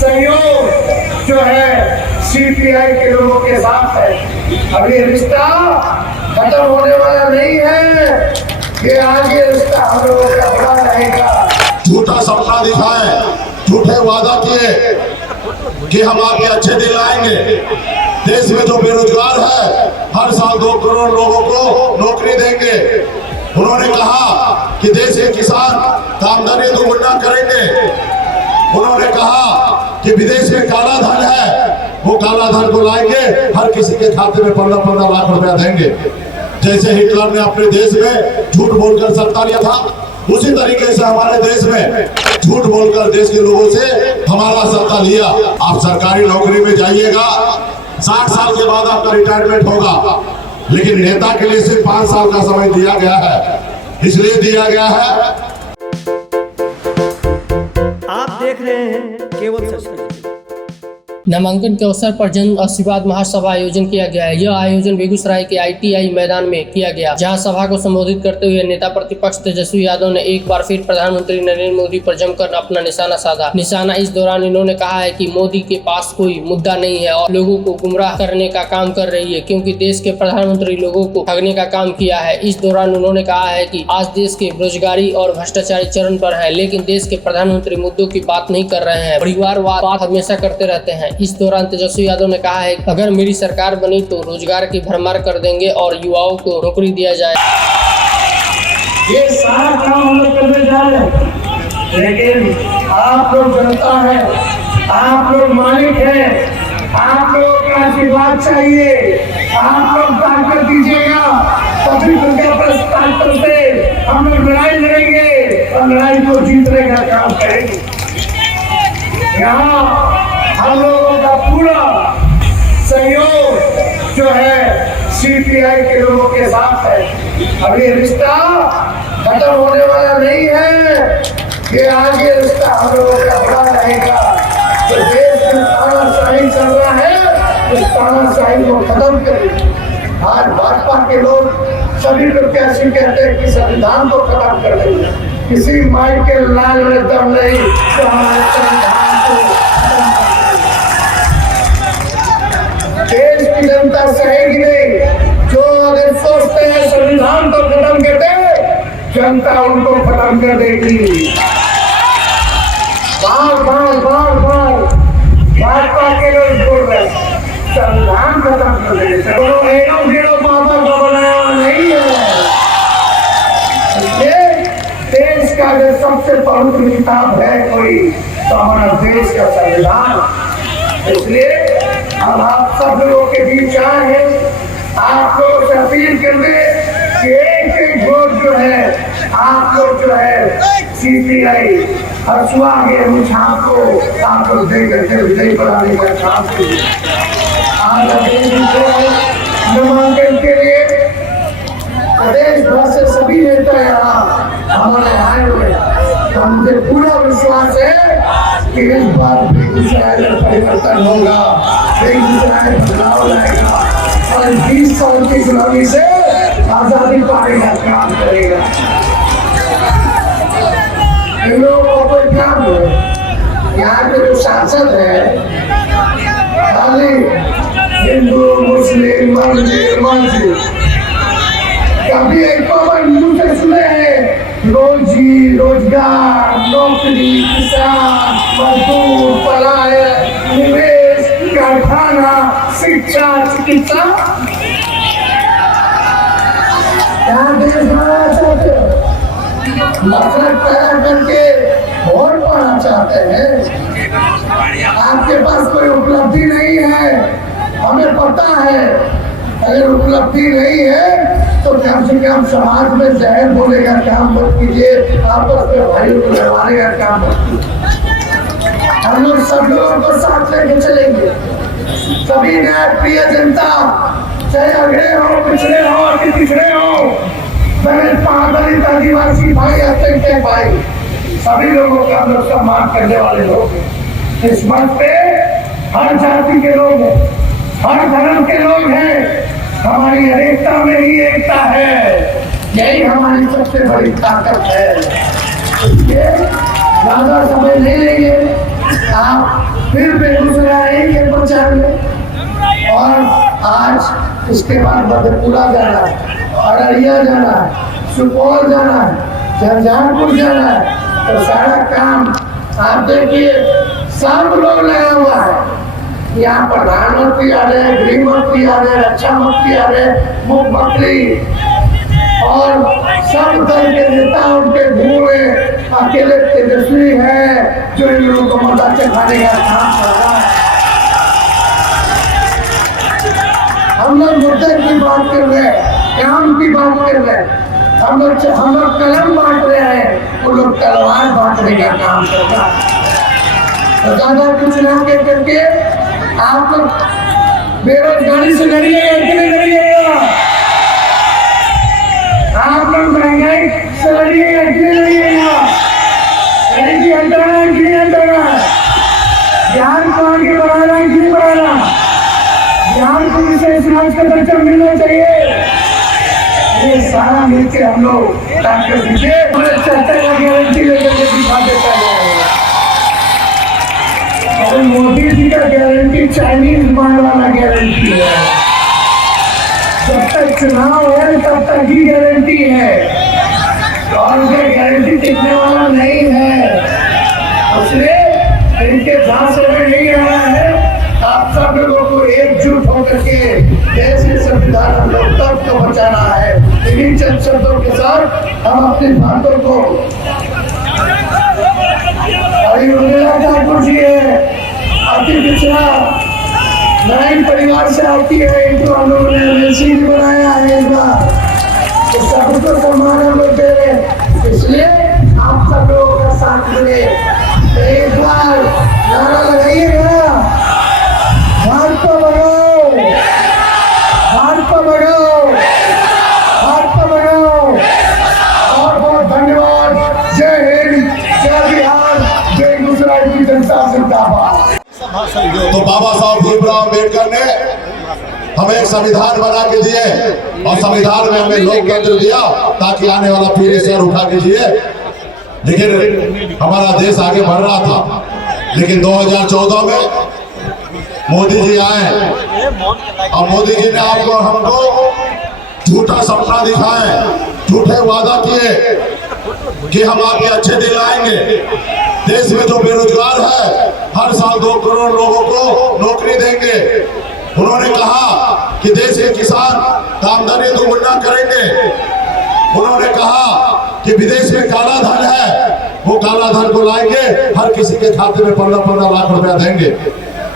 सहयोग जो है सीपीआई के लोगों के साथ है। अब ये रिश्ता खत्म होने वाला नहीं है, ये आगे रिश्ता हम लोगों का बड़ा रहेगा। झूठा सपना दिखाए, झूठे वादा किए कि हम आपके अच्छे दिन लाएंगे। देश में जो बेरोजगार है हर साल 2 करोड़ लोगों को नौकरी देंगे। उन्होंने कहा कि देश के किसान आमदनी दोगुना करेंगे। उन्होंने कहा कि विदेश में काला धन है, वो काला धन को लाएंगे, हर किसी के खाते में 15-15 लाख रुपया देंगे। जैसे हिटलर ने अपने देश में झूठ बोलकर सत्ता लिया था, उसी तरीके से हमारे देश में झूठ बोलकर देश के लोगों से हमारा सत्ता लिया। आप सरकारी नौकरी में जाइएगा, 60 साल के बाद आपका रिटायरमेंट होगा, लेकिन नेता के लिए सिर्फ 5 साल का समय दिया गया है। इसलिए दिया गया है। आप देख रहे हैं केवल सच। नामांकन के अवसर पर जन आशीर्वाद महासभा आयोजन किया गया है। यह आयोजन बेगूसराय के ITI मैदान में किया गया, जहां सभा को संबोधित करते हुए नेता प्रतिपक्ष तेजस्वी यादव ने एक बार फिर प्रधानमंत्री नरेंद्र मोदी पर जमकर अपना निशाना साधा। इस दौरान इन्होंने कहा है कि मोदी के पास कोई मुद्दा नहीं है और लोगों को गुमराह करने का काम कर रही है, क्योंकि देश के प्रधानमंत्री लोगों को ठगने का काम किया है। इस दौरान उन्होंने कहा है कि आज देश के बेरोजगारी और भ्रष्टाचारी चरण पर है, लेकिन देश के प्रधानमंत्री मुद्दों की बात नहीं कर रहे हैं, परिवारवाद बात हमेशा करते रहते हैं। इस दौरान तेजस्वी यादव ने कहा है अगर मेरी सरकार बनी तो रोजगार की भरमार कर देंगे और युवाओं को नौकरी दिया जाए। ये सारा काम हम लोग करने जा रहे हैं, लेकिन आप लोग जनता है, आप लोग मालिक है, आप लोगों का आशीर्वाद चाहिए। आप लोग ताकत दीजिएगा, तभी दुर्गा प्रस्ताव से हम लोग लड़ाई लड़ेंगे और लड़ाई को जीतने का काम करेंगे। यहाँ हम लोगों का पूरा सहयोग जो है सीपीआई के लोगों के साथ है। अब ये रिश्ता खत्म होने वाला नहीं है, ये आगे रिश्ता हम लोगों का बड़ा रहेगा। तो देश में तानाशाही चल रहा है, उस तानाशाही को खत्म करें। आज भाजपा के लोग सभी प्रत्याशी कहते हैं कि संविधान को खत्म कर देंगे। किसी माई के लाल में दम नहीं तो हमारे संविधान को देश की जनता सहेगी नहीं। जो अगर सोचते हैं संविधान को खत्म कर दे, जनता उनको खत्म कर देगी। बार भाजपा के लोग बोल रहे संविधान खत्म कर देंगे, बाबा का बनाया नहीं है। देश का जो सबसे पवित्र किताब है कोई, तो हमारा देश का संविधान। इसलिए अब आप सब लोगों के बीच आए हैं, आप लोग से अपील कर दे कि एक वोट जो है आप लोग जो है सीपीआई हसुआ के मुझाम को आप लोग देकर विजयी बनाने का काम कीजिए। आज नामांकन के लिए प्रदेश भर से सभी नेता यहाँ हमारे आए हुए, हमसे पूरा विश्वास है कि इस बार बेगूसराय में परिवर्तन होगा, बेगूसराय बदलाव लाएगा और 20 साल की गुलामी से आजादी पाने का काम करेगा। इन लोगों को कोई काम है, यहाँ के जो सांसद है खाली हिंदू मुस्लिम मंदिर कभी एक मुंह से सुने हैं रोजी रोजगार नौकरी किसान मजदूर पलायन निवेश कारखाना शिक्षा चिकित्सा मतलब पैदा करके वोट पाना चाहते हैं। आपके पास कोई उपलब्धि नहीं है, हमें पता है। अगर उपलब्धि नहीं है तो कम से कम समाज में जहर बोले का काम मत कीजिए, आपस में भाइयों को लड़वाने का काम मत कीजिए। हम लोग सब लोगों को साथ लेके चलेंगे। सभी न्याय प्रिय जनता, चाहे अगड़े हो पिछड़े हो कि पिछड़े हो, दलित आदिवासी भाई आते भाई, सभी लोगों का हम लोग सम्मान करने वाले लोग हैं। इस मंच पे हर जाति के लोग हैं, हर धर्म के लोग हैं। हमारी अनेकता में ही एकता है, यही हमारी सबसे बड़ी ताकत है। इसलिए ज्यादा समय नहीं लेंगे, आप फिर बेगूसराय के प्रचार में, और आज इसके बाद मधेपुरा जाना है, अररिया जाना है, सुपौल जाना है, झंझारपुर जाना है। तो सारा काम आप देखिए, सब लोग लगा हुआ है। यहाँ प्रधानमंत्री आ रहे, गृह मंत्री आ रहे, रक्षा मंत्री आ रहे, मुख्यमंत्री और सब दल के नेता उनके घूमे। अकेले तेजस्वी है जो इन लोगों को मदद चढ़ाने का काम कर रहा है। हम लोग मुद्दे की बात कर रहे हैं, काम की बात कर रहे हैं। हम लोग कलम बांट रहे हैं, वो लोग तलवार बांटने का काम कर रहा है। तो ज्यादा कुछ ना कह करके आप लोग बेरोजगारी से लड़िएगा कि नहीं लड़िएगा? आप लोग महंगाई से लड़िएगा कि नहीं लड़िएगा? गरीबी हटाना है कि नहीं हटाना? ज्ञान को आगे बढ़ाना है कि नहीं बढ़ाना? ज्ञान को विशेष समाज का दर्जा मिलना चाहिए। ये सारा मिलकर हम लोग ताकत दीजिए, चर्चा का गारंटी लेकर के दिखा देता है। और मोदी जी का गारंटी चाइनीज माल वाला गारंटी है। जब तक चुनाव है तब तक ही गारंटी है, और उनका गारंटी टिकने वाला नहीं है। इसलिए इनके झांसे में नहीं आना है। आप सब लोगों को एकजुट होकर के देश के संविधान और लोकतंत्र को बचाना है। इन्हीं चंद शब्दों के साथ हम अपनी बातों को ठाकुर जी है, अति पिछड़ा नारायण परिवार से आती है, इनको हम लोगों ने एमएलसी भी बनाया है इस बार। तो सबको सम्मान हम लोग दे रहे हैं, इसलिए आप सब लोगों का साथ मिले। एक बार नारा लगाइएगा, भाजपा बढ़ाओ, भाजपा बढ़ाओ, भाजपा बढ़ाओ। बहुत बहुत धन्यवाद। जय हिंद, जय बिहार, जय गुजरात की जनता जिंदाबाद। तो बाबा साहब भीमराव अम्बेडकर ने हमें एक संविधान बना के दिए, और संविधान में हमें लोकतंत्र दिया ताकि आने वाला पीढ़ी सर उठा के जिए। लेकिन हमारा देश आगे बढ़ रहा था, लेकिन 2014 में मोदी जी आए, और मोदी जी ने आपको हमको झूठा सपना दिखाए, झूठे वादा किए कि हम आपके अच्छे दिन आएंगे। देश में जो बेरोजगार है, हर साल 2 करोड़ लोगों को नौकरी देंगे। उन्होंने कहा कि देश के किसान का आमदनी दोगुना करेंगे। उन्होंने कहा कि विदेश में काला धन है, वो काला धन को लाएंगे, हर किसी के खाते में 15-15 लाख रुपया देंगे।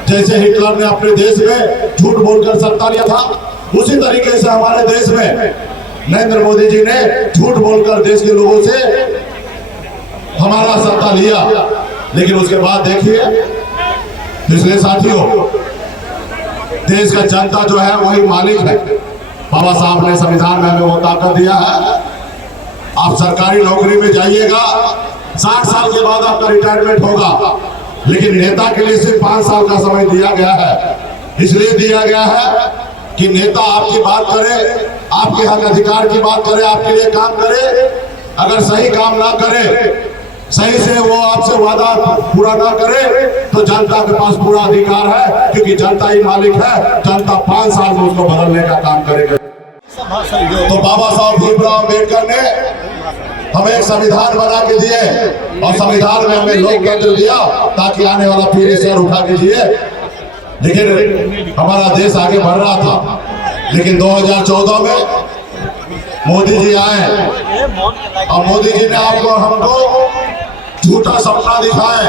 जैसे हिटलर ने अपने देश में झूठ बोलकर सत्ता लिया था, उसी तरीके से हमारे देश में नरेंद्र मोदी जी ने झूठ बोलकर देश के लोगों से हमारा सत्ता लिया। लेकिन उसके बाद देखिए, इसलिए साथियों, देश का जनता जो है वही मालिक है। बाबा साहब ने संविधान में हमें वो ताकत दिया है। आप सरकारी नौकरी में जाइएगा, 60 साल के बाद आपका रिटायरमेंट होगा, लेकिन नेता के लिए सिर्फ 5 साल का समय दिया गया है। इसलिए दिया गया है कि नेता आपकी बात करे, आपके हक अधिकार की बात करे, आपके लिए काम करे। अगर सही काम ना करे, सही से वो आपसे वादा पूरा ना करे, तो जनता के पास पूरा अधिकार है, क्योंकि जनता ही मालिक है। जनता 5 साल में उसको बदलने का काम करेगी। तो बाबा साहब भीमराव अम्बेडकर ने हमें एक संविधान बना के दिए, और संविधान में हमें लोकतंत्र दिया ताकि आने वाला पीढ़ी सर उठा के जिए। लेकिन हमारा देश आगे बढ़ रहा था, लेकिन 2014 में मोदी जी आए, और मोदी जी ने आपको हमको झूठा सपना दिखाए,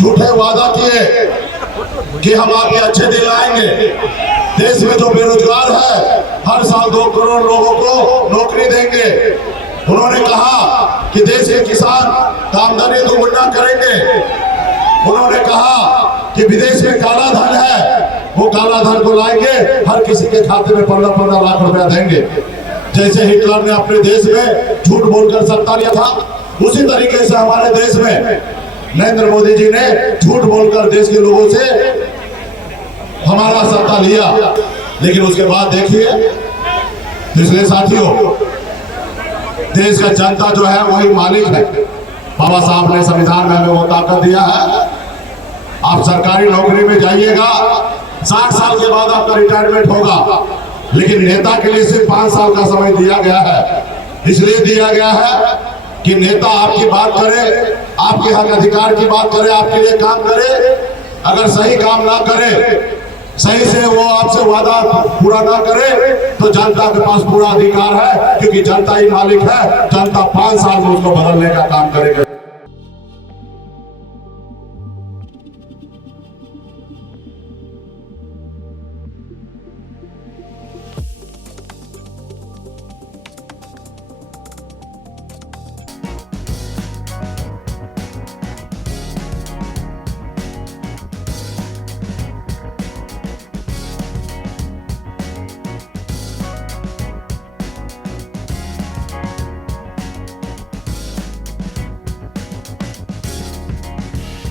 झूठे वादा किए कि हम आपके अच्छे दिन लाएंगे। देश में जो बेरोजगार है, हर साल 2 करोड़ लोगों को नौकरी देंगे। उन्होंने कहा कि देश के किसान का आमदनी दोगुना करेंगे। उन्होंने कहा कि विदेश में काला धन है, वो काला धन को लाएंगे, हर किसी के खाते में 15-15 लाख रुपया देंगे। जैसे हिटलर ने अपने देश में झूठ बोलकर सत्ता लिया था, उसी तरीके से हमारे देश में नरेंद्र मोदी जी ने झूठ बोलकर देश के लोगों से हमारा सत्ता लिया। लेकिन उसके बाद देखिए, इसलिए साथियों, देश का जनता जो है वही मालिक है। बाबा साहब ने संविधान में हमें वो ताकत दिया है। आप सरकारी नौकरी में जाइएगा, 60 साल के बाद आपका रिटायरमेंट होगा, लेकिन नेता के लिए सिर्फ 5 साल का समय दिया गया है। इसलिए दिया गया है कि नेता आपकी बात करे, आपके हक अधिकार की बात करे, आपके लिए काम करे। अगर सही काम ना करे, सही से वो आपसे वादा पूरा ना करे, तो जनता के पास पूरा अधिकार है, क्योंकि जनता ही मालिक है। जनता 5 साल में उसको बदलने का काम करेगा।